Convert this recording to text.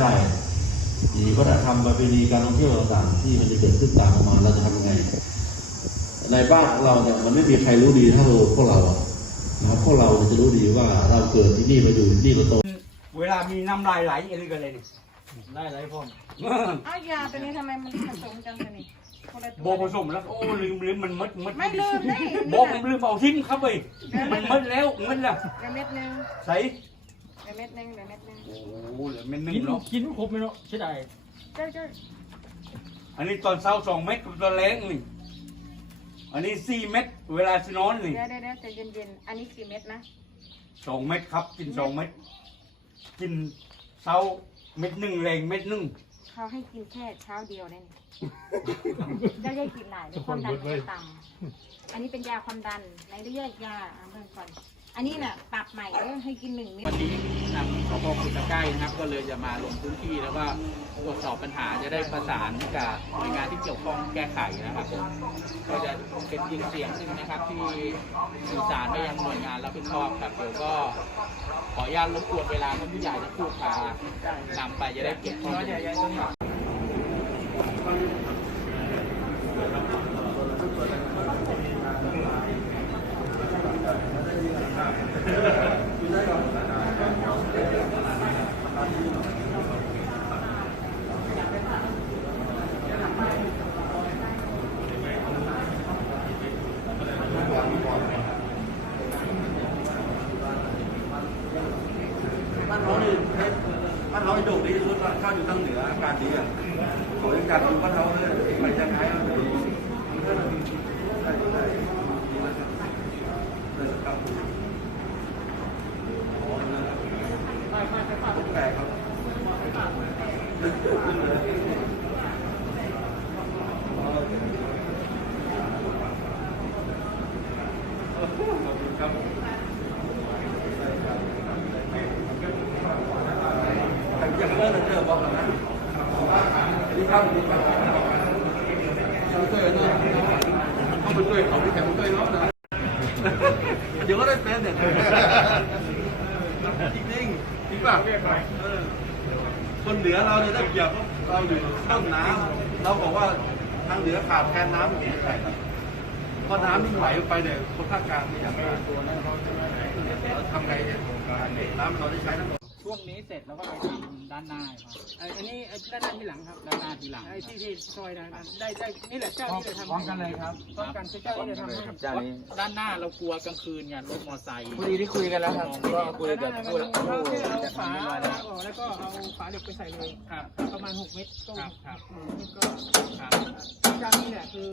ได้มีวัฒนธรรมประเพณีการท่องเที่ยวต่างๆที่มันจะเกิดขึ้นตามมาเราจะทำยังไง ในบ้านของเราเนี่ยมันไม่มีใครรู้ดีเท่าพวกเราอะนะครับพวกเราจะรู้ดีว่าเราเกิดที่นี่มาอยู่ที่นี่เราโตเวลามีน้ำลายไหลอะไรกันเลยนี่ได้ไรพ่อมอ้าวยาตัวนี้ทำไมมันผสมจังตัวนี้คนละตัวโบผสมแล้วโอ้ลืมลืมมันมดมดไม่ลืมนี่โบผมลืมเอาทิ้งครับเว้ยมันมดแล้วมดแล้วเดี๋ยวเม็ดหนึงใส่เดี๋ยวเม็ดหนึงเดี๋ยวเม็ดหนึงโอ้ เหลือเม็ดหนึงกินเนาะกินครบไหมเนาะใช่ได้เจ้าเจ้าอันนี้ตอนเช้าสองเม็ดกับตอนแรงนี่อันนี้สี่เม็ดเวลาสินอนนี่เดี๋ยวเดี๋ยวเดี๋ยวใจเย็นๆ อันนี้กี่เม็ดนะสองเม็ดครับ กินสองเม็ดกินเช้าเม็ดหนึ่งแรงเม็ดหนึ่งเขาให้กินแค่เช้าเดียวได้นี่เจ้าได้กินหลายเดี๋ยวความดันมันจะต่ำอันนี้เป็นยาความดันไหนได้แยกยาอะเบิ่งก่อน อันนี้น่ะปรับใหม่เด้อให้กินหนึ่งเม็ด วันนี้ทางสพกุตะไก้นะครับ ก็เลยจะมาลงพื้นที่แล้วก็ตรวจสอบปัญหาจะได้ประสานกับหน่วยงานที่เกี่ยวข้องแก้ไขนะครับก็จะเป็นอีกเสียงหนึ่งนะครับ ที่สื่อสารไปยังหน่วยงานรับผิดชอบครับเดี๋ยวก็ขออนุญาตรบกวนเวลาท่านผู้ใหญ่และผู้พานำไปจะได้เก็บข้อมูล บ้านเรานี่ บ้าเราด่งดีที่สุดว่าข้าอยู่ทางเหนืออากาศดีอะโอ้ยอากาศอยู่บ้าเราเนี่ยไปยังไงอะได้ได้ดีนะครับได้สักครั้งอ๋อนะครับทุกแปลกครับขอบคุณครับ อย่างเมื่อเราเจอบอกแล้วนะดีครับดีครับช่วยเนาะต้องไปช่วยเขาที่แข็งช่วยเนาะนะเดี๋ยวก็ได้เป็นเนี่ยจริงจริงจริงป่ะคนเหนือเราเนี่ยได้เปรียบเราอยู่ต้นน้ำเราบอกว่าทางเหนือขาดแคลนน้ำไม่ใช่ครับเพราะน้ำที่ไหลไปเนี่ยคนภาคกลางเนี่ยอย่างตัวนั้นเขาเราทำไงเนี่ยน้ำเราได้ใช้ทั้งหมด ช่วงนี้เสร็จแล้วก็ไปทำด้านหน้าครับอันนี้ด้านหน้าที่หลังครับด้านหน้าทีหลังไอ้ที่ที่ซอยนะได้ได้นี่แหละเจ้าที่จะทำพร้อมกันเลยครับพร้อมกันเจ้าที่จะทำให้เจ้านี้ด้านหน้าเรากลัวกลางคืนไงรถมอไซค์พอดีที่คุยกันแล้วครับก็คุยกับผู้เราผู้เอาจัดฝาการเรียบร้อยแล้วออกแล้วก็เอาฝาเหล็กไปใส่เลยครับประมาณ6เมตรก็ครับครับหกเมตรก็ครับเจ้านี้เนี่ยคือ